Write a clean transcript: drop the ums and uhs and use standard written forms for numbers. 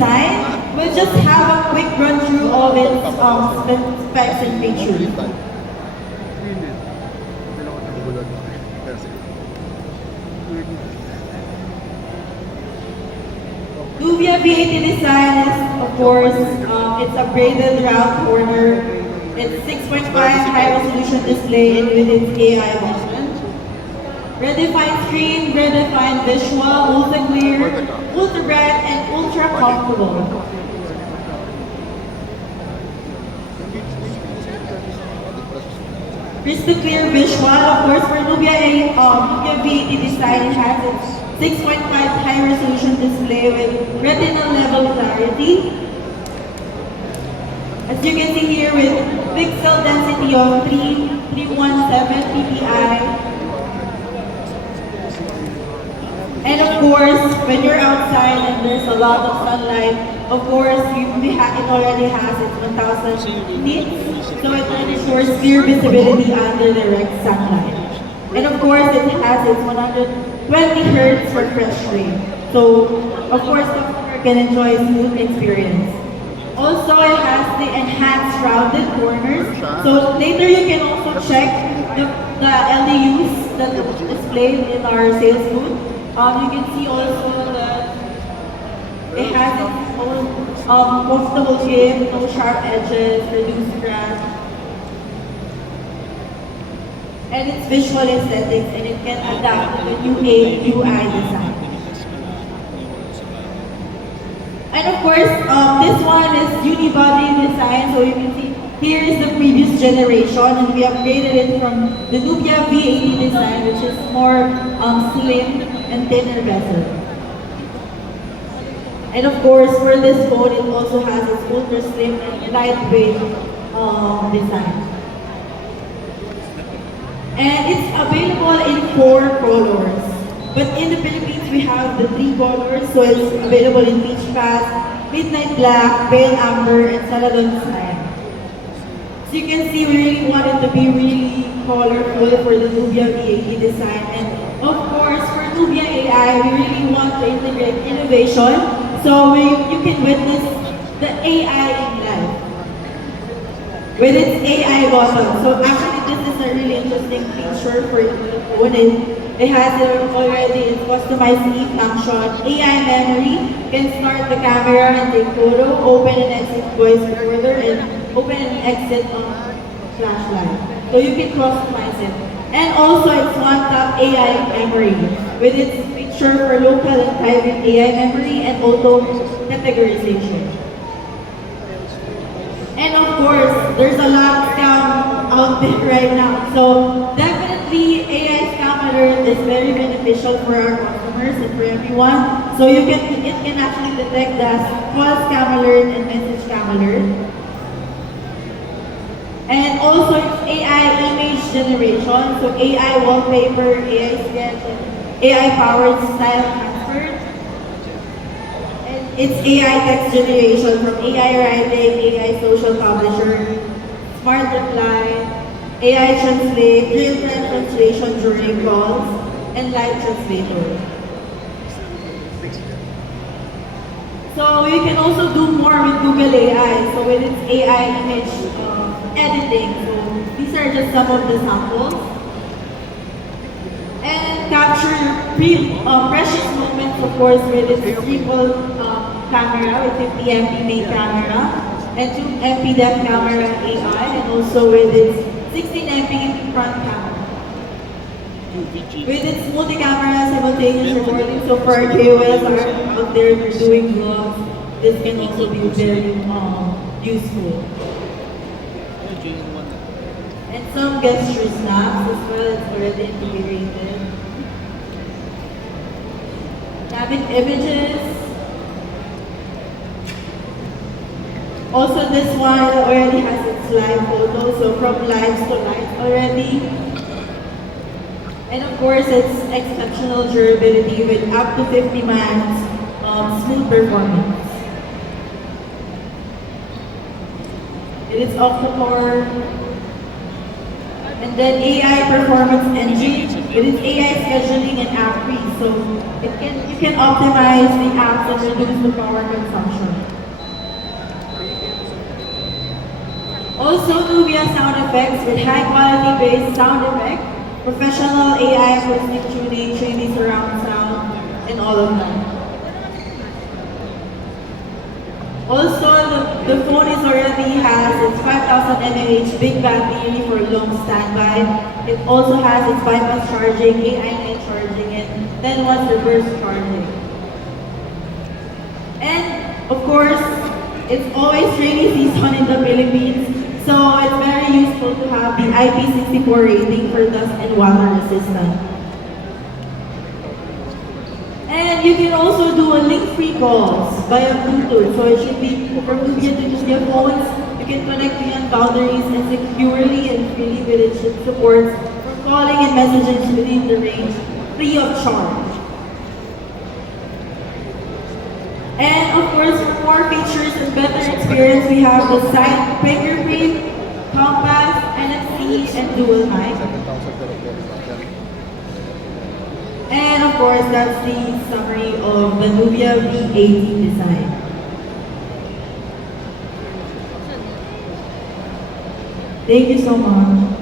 design. We'll just have a quick run through of its specs and features. Nubia V80 design is, of course, it's a braided round corner. It's 6.5 high resolution display with its AI button. Redefined screen, redefined visual, ultra clear, ultra bright, and ultra comfortable. Crystal clear visual, of course, for Nubia V80 design, it has its 6.5 high resolution display with retinal level clarity. As you can see here with pixel density of 317 ppi. And of course, when you're outside and there's a lot of sunlight, of course, it already has its 1000 nits, so it ensures clear visibility under direct sunlight. And of course, it has its 120 Hz for fresh ray. So, of course, the customer can enjoy a smooth experience. Also, it has the enhanced rounded corners. So later you can also check the LDUs that are displayed in our sales booth. You can see also that it has its own comfortable grip, no sharp edges, reduced scratch, and its visual aesthetics, and it can adapt to the new UI design. And of course, this one is unibody design, so you can see here is the previous generation, and we upgraded it from the Nubia V80 design, which is more slim and thinner bezel. And of course, for this phone, it also has its ultra slim and lightweight design. And it's available in 4 colors. But in the Philippines, we have the 3 colors, so it's available in Peach Fast, Midnight Black, Pale Amber, and Celadon Cyan. So you can see we really wanted to be really colorful for the Nubia V80 design. And of course, for Nubia AI, we really want to integrate innovation, so you can witness the AI in life with its AI button. So actually, this is a really interesting feature for the phone. It has already its customized e-function, AI memory, can start the camera and take photo, open and exit voice recorder, and open and exit flashlight. So you can customize it. And also it's one-tap AI memory with its feature for local and private AI memory and auto categorization. And of course, there's a lot of scam out there right now. So definitely AI scam alert is very beneficial for our customers and for everyone. So it can actually detect the false scam alert and message scam alert. And also it's AI image generation, so AI wallpaper, AI sketch, and AI powered style transfer. And it's AI text generation from AI writing, AI social publisher, smart reply, AI translate, real-time translation during calls, and live translator. So you can also do more with Google AI, so with its AI image editing. So these are just some of the samples. And capture your precious moments, of course, with its triple camera, with 50 MP main camera, and 2 MP depth camera AI, and also with its 16 MP front camera. With its multi-camera simultaneous recording, so for our KOLs out there doing vlogs, this can also be very useful. And some gesture snaps as well, it's already integrated. Dynamic images. Also, this one already has its live photo, so from lives to lives already. And of course, it's exceptional durability with up to 50 months smooth performance. It is octa-core. And then AI performance engine. It is AI scheduling and app free, so you can optimize the apps and reduce the power consumption. Also, Nubia sound effects with high quality bass sound effect, professional AI acoustic tuning, 3D surround sound, and all of that. Also, the phone is already has its 5000 mAh big battery for long standby. It also has its bypass charging, AI night charging, and 10 watts reverse charging. And of course, it's always rainy season in the Philippines, so it's very useful to have the IP64 rating for dust and water resistant. And you can also do a link-free calls via Bluetooth. So it should be from Nubia to Nubia phones. You can connect beyond boundaries and securely and freely with its supports for calling and messages within the range, free of charge. And of course, for more features and better experience, we have the side fingerprint, compass, NFC, and dual mic. And of course, that's the summary of the Nubia V80 design. Thank you so much.